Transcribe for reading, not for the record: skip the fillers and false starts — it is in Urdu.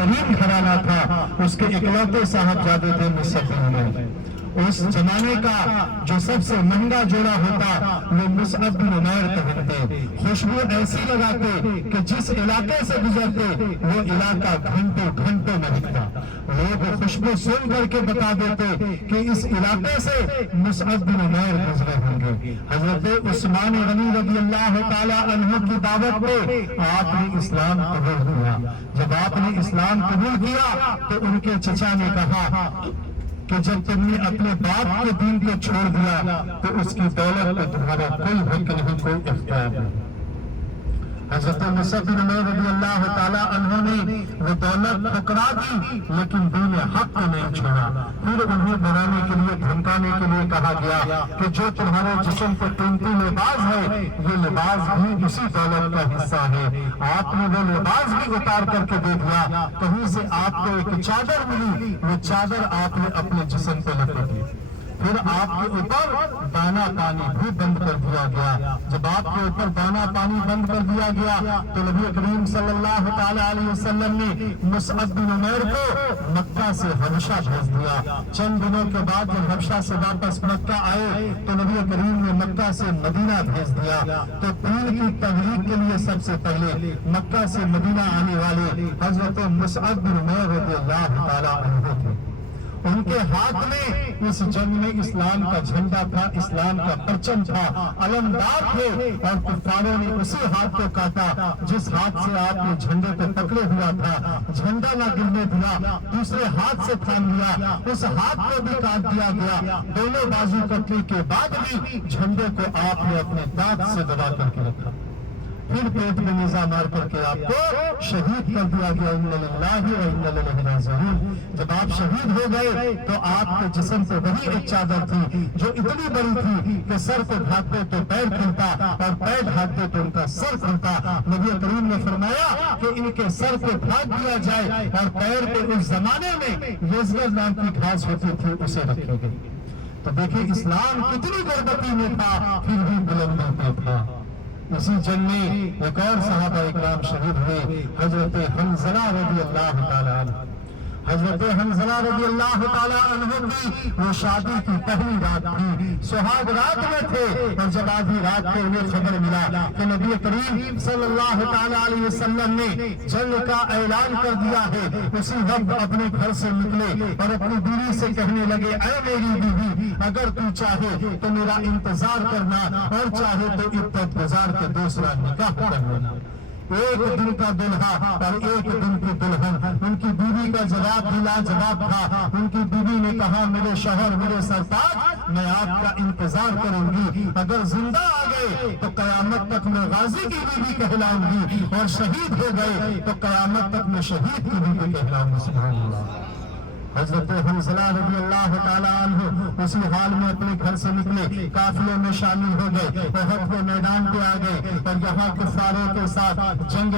ترین گھرانہ تھا، اس کے اکلوتے صاحبزادے تھے مصعب بن عمیر۔ اس زمانے کا جو سب سے مہنگا جوڑا ہوتا وہ مصعب بن عمیر پہنتے، خوشبو ایسی لگاتے کہ جس علاقے سے گزرتے وہ علاقہ گھنٹوں گھنٹوں مہکتا۔ لوگ خوشبو سن کر کے بتا دیتے کہ اس علاقے سے مصعب بن عمیر گزرے ہوں گے۔ حضرت عثمان غنی رضی اللہ تعالی عنہ کی دعوت پہ آپ نے اسلام قبول کیا۔ جب آپ نے اسلام قبول کیا تو ان کے چچا نے کہا کہ جب تم نے اپنے باپ کے دین کو چھوڑ دیا تو اس کی دولت پہ تمہارا کوئی حق نہیں، کوئی اختیار نہیں۔ حضرت مصعب بن عمیر رضی اللہ تعالیٰ عنہ نے وہ دولت ٹھکرا دی لیکن دین حق کو نہیں چھوڑا۔ پھر انہیں ڈرانے کے لیے دھمکانے کے لیے کہا گیا کہ جو تمہارے جسم پہ قیمتی لباس ہے یہ لباس بھی اسی دولت کا حصہ ہے۔ آپ نے وہ لباس بھی اتار کر کے دے دیا۔ کہیں سے آپ کو ایک چادر ملی، وہ چادر آپ نے اپنے جسم پہ لپیٹ لی۔ پھر آپ کے اوپر دانا پانی بھی بند کر دیا گیا۔ جب آپ کے اوپر دانا پانی بند کر دیا گیا تو نبی کریم صلی اللہ تعالی علیہ وسلم نے مصعب بن عمیر کو مکہ سے حبشہ بھیج دیا۔ چند دنوں کے بعد جب حبشہ سے واپس مکہ آئے تو نبی کریم نے مکہ سے مدینہ بھیج دیا۔ تو دین کی تبلیغ کے لیے سب سے پہلے مکہ سے مدینہ آنے والے حضرت مصعب بن عمیر رضی اللہ تعالی عنہ تھے۔ ان کے ہاتھ میں اس جنگ میں اسلام کا جھنڈا تھا، اسلام کا پرچم تھا، علمدار تھے، اور کفاروں نے اسی ہاتھ کو کاٹا جس ہاتھ سے آپ نے جھنڈے کو پکڑے ہوا تھا۔ جھنڈا نہ گرنے دیا، دوسرے ہاتھ سے تھام لیا، اس ہاتھ کو بھی کاٹ دیا گیا۔ دونوں بازو کٹنے کے بعد بھی جھنڈے کو آپ نے اپنے دانت سے دبا کر کے رکھا۔ پھر پیٹ میں نیزہ مار کر کے آپ کو شہید کر دیا گیا۔ اِنَّ لِلَّهِ وَإِنَّ إِلَيْهِ رَاجِعُونَ۔ جب آپ شہید ہو گئے تو آپ کے جسم پہ وہی ایک چادر تھی جو اتنی بڑی تھی کہ سر کو ڈھانپتے تو پیر کھلتا اور پیر ڈھانپتے تو ان کا سر کھلتا۔ نبی کریم نے فرمایا کہ ان کے سر کو ڈھانپ دیا جائے اور پیر پہ اس زمانے میں یزغر نام کی گھاس ہوتی تھی اسے رکھی گئی۔ تو دیکھیں اسلام کتنی غربتی میں تھا پھر بھی بلندی پہ تھا۔ اسی جنگ میں ایک اور صحابہ اکرام شہید ہوئے، حضرت حنظلہ رضی اللہ تعالیٰ عنہ۔ حضرت حنظلہ رضی اللہ تعالیٰ عنہ کی وہ شادی کی پہلی رات تھی، سہاگ رات میں تھے، اور جب آدھی رات کو انہیں خبر ملا کہ نبی کریم صلی اللہ تعالیٰ علیہ وسلم نے جنگ کا اعلان کر دیا ہے، اسی وقت اپنے گھر سے نکلے اور اپنی بیوی سے کہنے لگے اے میری بیوی اگر تو چاہے تو میرا انتظار کرنا اور چاہے تو عدت گزار کے دوسرا نکاح کر لینا۔ ایک دن کا دلہا اور ایک دن کی دلہن۔ ان کی بیوی کا جواب بھی لاجواب تھا۔ ان کی بیوی نے کہا میرے شوہر میرے سرتاج میں آپ کا انتظار کروں گی، اگر زندہ آ گئے تو قیامت تک میں غازی کی بیوی کہلاؤں گی، اور شہید ہو گئے تو قیامت تک میں شہید کی بیوی کہلاؤں گی۔ سبحان اللہ۔ حضرت حنظلہ رضی اللہ تعالیٰ عنہ اسی حال میں اپنے گھر سے نکلے، قافلے میں شامل ہو گئے، احد کے میدان پہ آ گئے اور یہاں کفاروں کے ساتھ جنگ